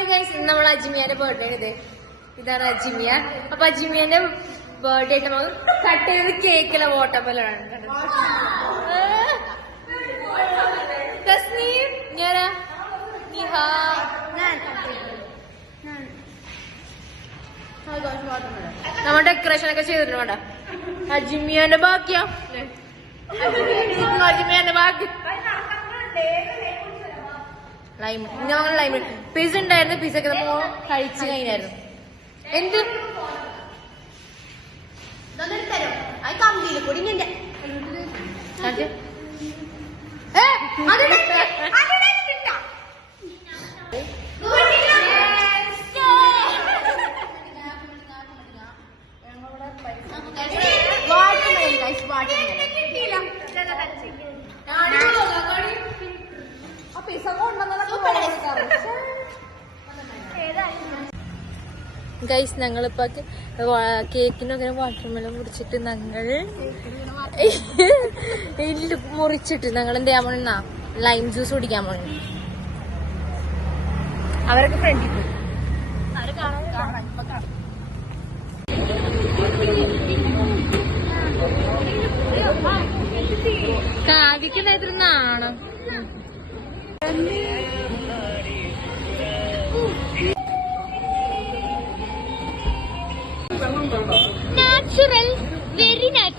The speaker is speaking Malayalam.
ഹായ് ഗൈസ് ഇന്ന് നമ്മൾ അജിമിയാന്റെ ബർത്ത്ഡേ ഇത്. ഇതാണ് അജിമിയ. അപ്പൊ അജിമിയന്റെ ബർത്ത്ഡേ ആയിട്ട് നമുക്ക് കട്ട്. ചെയ്ത് കേക്കിലെ വോട്ടപ്പലാണ് നമ്മൾ ഡെക്കറേഷൻ ഒക്കെ ചെയ്തിട്ടുണ്ട് അജിമിയന്റെ ബാക്കിയാ അജിമിയന്റെ ബാക്കി ലൈം ഞങ്ങൾ ലൈം പിസ ഉണ്ടായിരുന്നു പിസ ഒക്കെ നമ്മൾ കഴിച്ചു കഴിഞ്ഞായിരുന്നു. എന്ത്? ഇടണ്ട, ഗൈസ് ഞങ്ങളിപ്പോ കേക്കിനൊക്കെ വാട്ടർമെലൻ മുറിച്ചിട്ട് ഞങ്ങൾ മുറിച്ചിട്ട് ഞങ്ങൾ എന്ത് ചെയ്യാൻ പോണെന്നാ? ലൈം ജ്യൂസ് കുടിക്കാൻ പോണ അവരൊക്കെ ഫ്രണ്ടിൽ പോയി. കാവ്യക്ക്